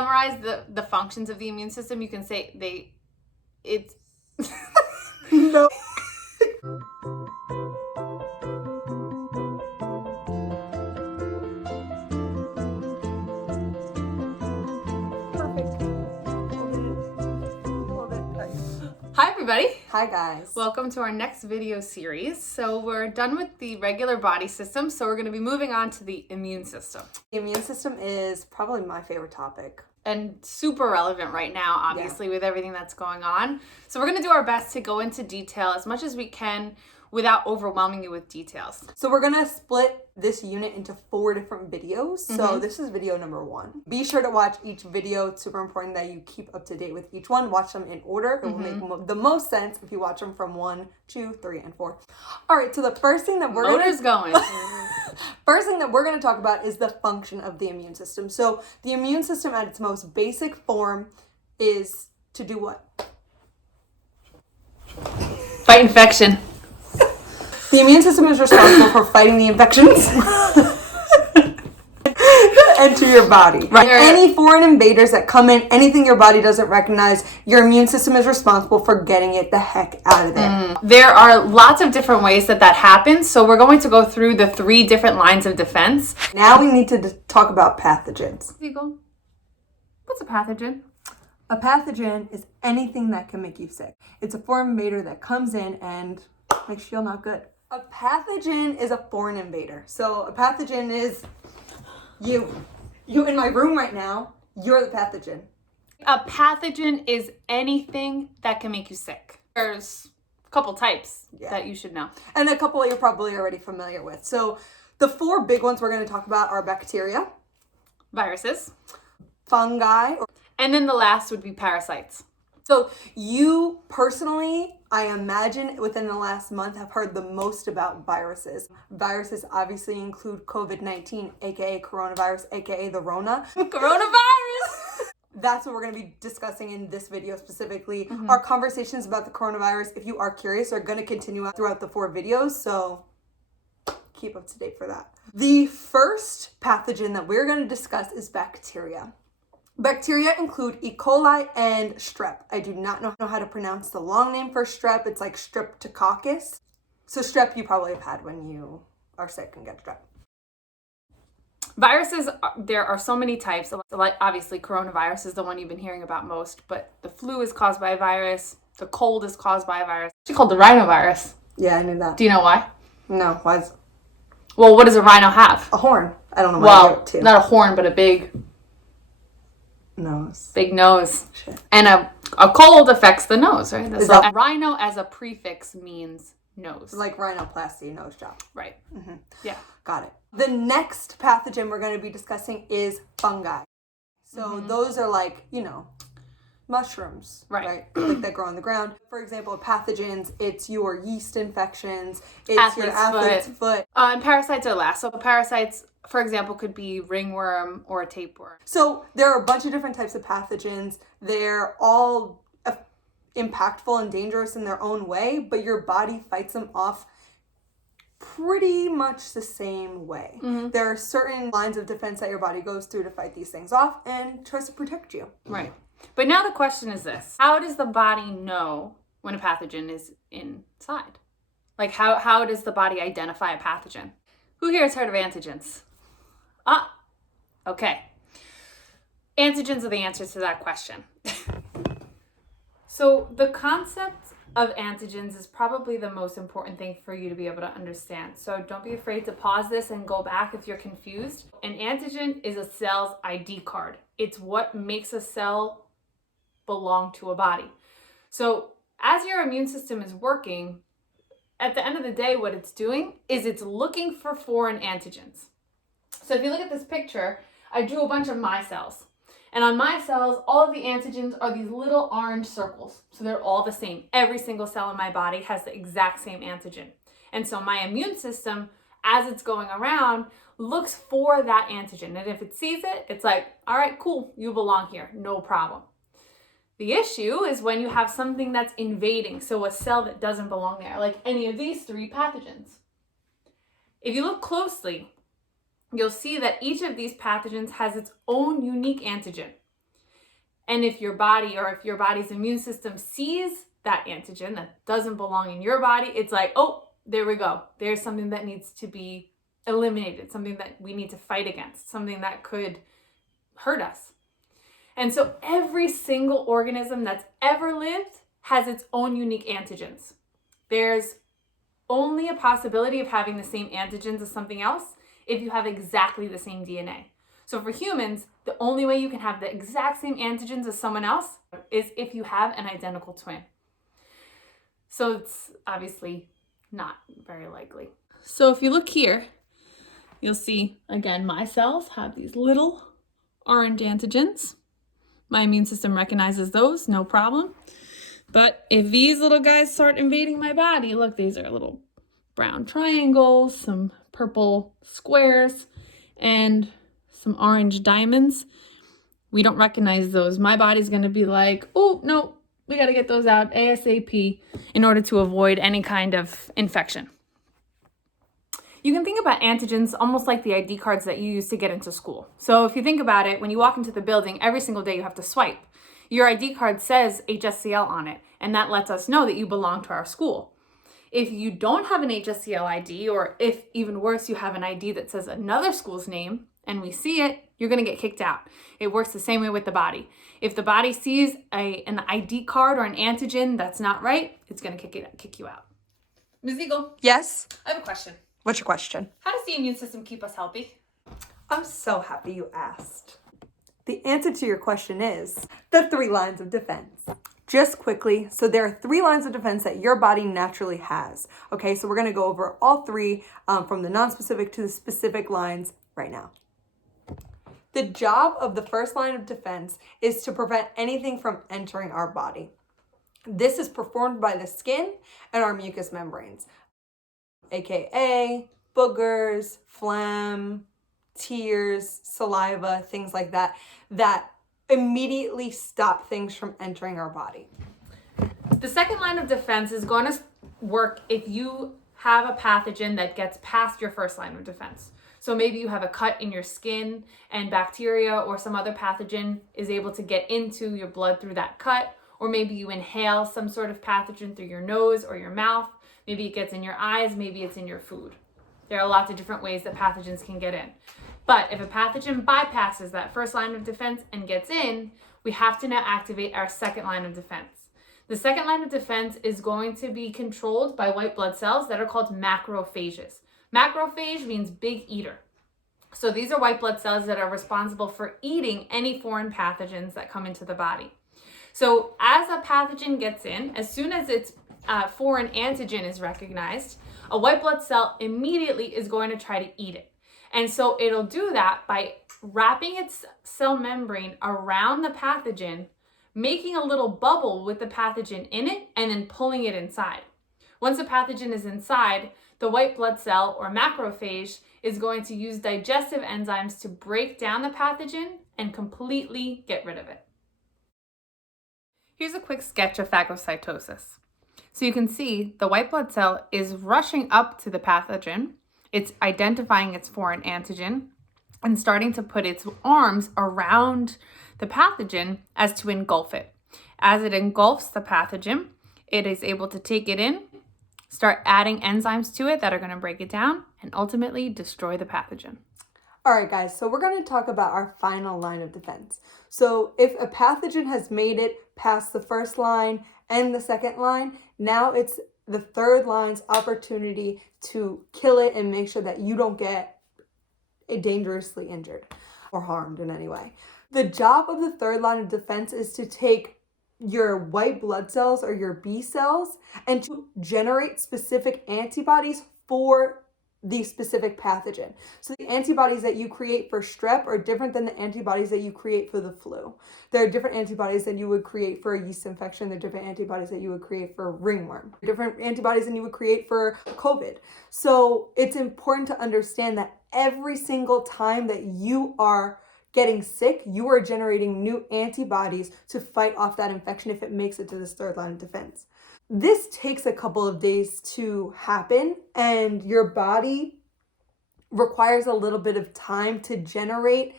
summarize the functions of the immune system, you can say it's No. Perfect. Hold it tight. Hi everybody. Hi guys. Welcome to our next video series. So we're done with the regular body system, so we're going to be moving on to the immune system. The immune system is probably my favorite topic. And super relevant right now, obviously, with everything that's going on. So we're going to do our best to go into detail as much as we can without overwhelming you with details. So we're going to split this unit into 4 different videos. So this is video number 1. Be sure to watch each video. It's super important that you keep up to date with each one. Watch them in order. It will make the most sense if you watch them from 1, 2, 3, and 4. All right, so the first thing that we're First thing that we're going to talk about is the function of the immune system. So the immune system at its most basic form is to do what? Fight infection. The immune system is responsible for fighting the infections enter your body. Right. Any foreign invaders that come in, anything your body doesn't recognize, your immune system is responsible for getting it the heck out of there. There are lots of different ways that happens, so we're going to go through the 3 different lines of defense. Now we need to talk about pathogens. What's a pathogen? A pathogen is anything that can make you sick. It's a foreign invader that comes in and makes you feel not good. A pathogen is a foreign invader. So a pathogen is you. You in my room right now, you're the pathogen. A pathogen is anything that can make you sick. There's a couple types that you should know. And a couple you're probably already familiar with. So the 4 big ones we're going to talk about are bacteria, viruses, fungi, and then the last would be parasites. So you personally, I imagine within the last month, have heard the most about viruses. Viruses obviously include COVID-19, aka coronavirus, aka the Rona. Coronavirus! That's what we're going to be discussing in this video specifically. Our conversations about the coronavirus, if you are curious, are going to continue throughout the 4 videos, so keep up to date for that. The first pathogen that we're going to discuss is bacteria. Bacteria include E. coli and strep. I do not know how to pronounce the long name for strep. It's like streptococcus. So strep you probably have had when you are sick and get strep. Viruses, there are so many types. Like obviously coronavirus is the one you've been hearing about most, but the flu is caused by a virus. The cold is caused by a virus. It's called the rhinovirus. Yeah, I knew that. Do you know why? No, why? Well, what does a rhino have? A horn. I don't know why. Well, not a horn, but a big nose. Big nose. Shit. And a cold affects the nose, right? So rhino as a prefix means nose. Like rhinoplasty, nose job. Right. Yeah. Got it. The next pathogen we're going to be discussing is fungi. So those are like, mushrooms, right? Like that grow on the ground. For example, pathogens, it's your yeast infections, it's your athlete's foot. And parasites are last. So parasites, for example, could be ringworm or a tapeworm. So there are a bunch of different types of pathogens. They're all impactful and dangerous in their own way, but your body fights them off pretty much the same way. There are certain lines of defense that your body goes through to fight these things off and tries to protect you. Right. But now the question is this. How does the body know when a pathogen is inside? Like how does the body identify a pathogen? Who here has heard of antigens? Okay. Antigens are the answer to that question. So the concept of antigens is probably the most important thing for you to be able to understand. So don't be afraid to pause this and go back if you're confused. An antigen is a cell's ID card. It's what makes a cell belong to a body. So as your immune system is working, at the end of the day, what it's doing is it's looking for foreign antigens. So if you look at this picture, I drew a bunch of my cells. And on my cells, all of the antigens are these little orange circles. So they're all the same. Every single cell in my body has the exact same antigen. And so my immune system, as it's going around, looks for that antigen. And if it sees it, it's like, all right, cool, you belong here, no problem. The issue is when you have something that's invading, so a cell that doesn't belong there, like any of these 3 pathogens. If you look closely, you'll see that each of these pathogens has its own unique antigen. And if your body or if your body's immune system sees that antigen that doesn't belong in your body, it's like, oh, there we go. There's something that needs to be eliminated, something that we need to fight against, something that could hurt us. And so every single organism that's ever lived has its own unique antigens. There's only a possibility of having the same antigens as something else if you have exactly the same DNA. So for humans, the only way you can have the exact same antigens as someone else is if you have an identical twin. So it's obviously not very likely. So if you look here, you'll see, again, my cells have these little orange antigens. My immune system recognizes those, no problem. But if these little guys start invading my body, look, these are little brown triangles, some purple squares, and some orange diamonds. We don't recognize those. My body's going to be like, oh, no, we got to get those out ASAP in order to avoid any kind of infection. You can think about antigens almost like the ID cards that you use to get into school. So if you think about it, when you walk into the building, every single day you have to swipe. Your ID card says HSCL on it, and that lets us know that you belong to our school. If you don't have an HSCL ID, or if even worse, you have an ID that says another school's name, and we see it, you're going to get kicked out. It works the same way with the body. If the body sees an ID card or an antigen that's not right, it's going to kick you out. Ms. Eagle? Yes? I have a question. What's your question? How does the immune system keep us healthy? I'm so happy you asked. The answer to your question is the 3 lines of defense. Just quickly, so there are 3 lines of defense that your body naturally has. Okay, so we're going to go over all 3 from the non-specific to the specific lines right now. The job of the first line of defense is to prevent anything from entering our body. This is performed by the skin and our mucous membranes, aka boogers, phlegm, tears, saliva, things like that, that immediately stop things from entering our body. The second line of defense is going to work if you have a pathogen that gets past your first line of defense. So maybe you have a cut in your skin and bacteria or some other pathogen is able to get into your blood through that cut, or maybe you inhale some sort of pathogen through your nose or your mouth. Maybe it gets in your eyes, maybe it's in your food. There are lots of different ways that pathogens can get in. But if a pathogen bypasses that first line of defense and gets in, we have to now activate our second line of defense. The second line of defense is going to be controlled by white blood cells that are called macrophages. Macrophage means big eater. So these are white blood cells that are responsible for eating any foreign pathogens that come into the body. So as a pathogen gets in, as soon as its foreign antigen is recognized, a white blood cell immediately is going to try to eat it. And so it'll do that by wrapping its cell membrane around the pathogen, making a little bubble with the pathogen in it, and then pulling it inside. Once the pathogen is inside, the white blood cell or macrophage is going to use digestive enzymes to break down the pathogen and completely get rid of it. Here's a quick sketch of phagocytosis. So you can see the white blood cell is rushing up to the pathogen. It's identifying its foreign antigen and starting to put its arms around the pathogen as to engulf it. As it engulfs the pathogen, it is able to take it in, start adding enzymes to it that are going to break it down, and ultimately destroy the pathogen. All right, guys, so we're going to talk about our final line of defense. So if a pathogen has made it past the first line and the second line, now it's the third line's opportunity to kill it and make sure that you don't get dangerously injured or harmed in any way. The job of the third line of defense is to take your white blood cells or your B cells and to generate specific antibodies for the specific pathogen. So the antibodies that you create for strep are different than the antibodies that you create for the flu. There are different antibodies that you would create for a yeast infection. There are different antibodies that you would create for ringworm. Different antibodies than you would create for COVID. So it's important to understand that every single time that you are getting sick, you are generating new antibodies to fight off that infection if it makes it to this third line of defense. This takes a couple of days to happen, and your body requires a little bit of time to generate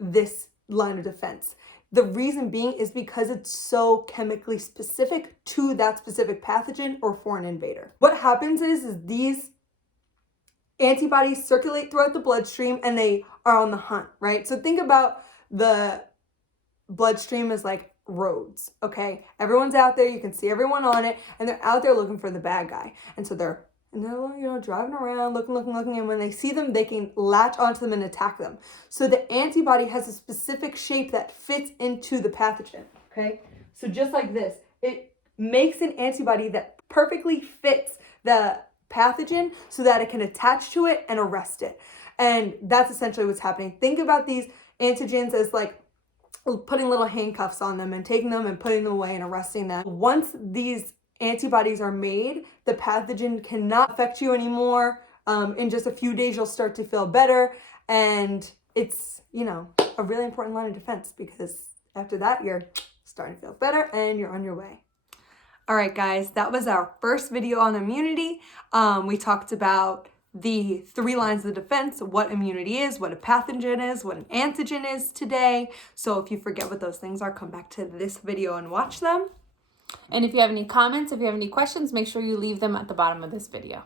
this line of defense. The reason being is because it's so chemically specific to that specific pathogen or foreign invader. What happens is these antibodies circulate throughout the bloodstream and they are on the hunt, right? So think about the bloodstream as like roads, okay? Everyone's out there, you can see everyone on it, and they're out there looking for the bad guy. And so they're driving around, looking, and when they see them, they can latch onto them and attack them. So the antibody has a specific shape that fits into the pathogen, okay? So just like this, it makes an antibody that perfectly fits the pathogen so that it can attach to it and arrest it. And that's essentially what's happening. Think about these antigens as like putting little handcuffs on them and taking them and putting them away and arresting them. Once these antibodies are made, the pathogen cannot affect you anymore. In just a few days, you'll start to feel better. And it's, a really important line of defense, because after that, you're starting to feel better and you're on your way. All right, guys, that was our first video on immunity. We talked about the 3 lines of defense, what immunity is, what a pathogen is, what an antigen is today. So if you forget what those things are, come back to this video and watch them. And if you have any comments, if you have any questions, make sure you leave them at the bottom of this video.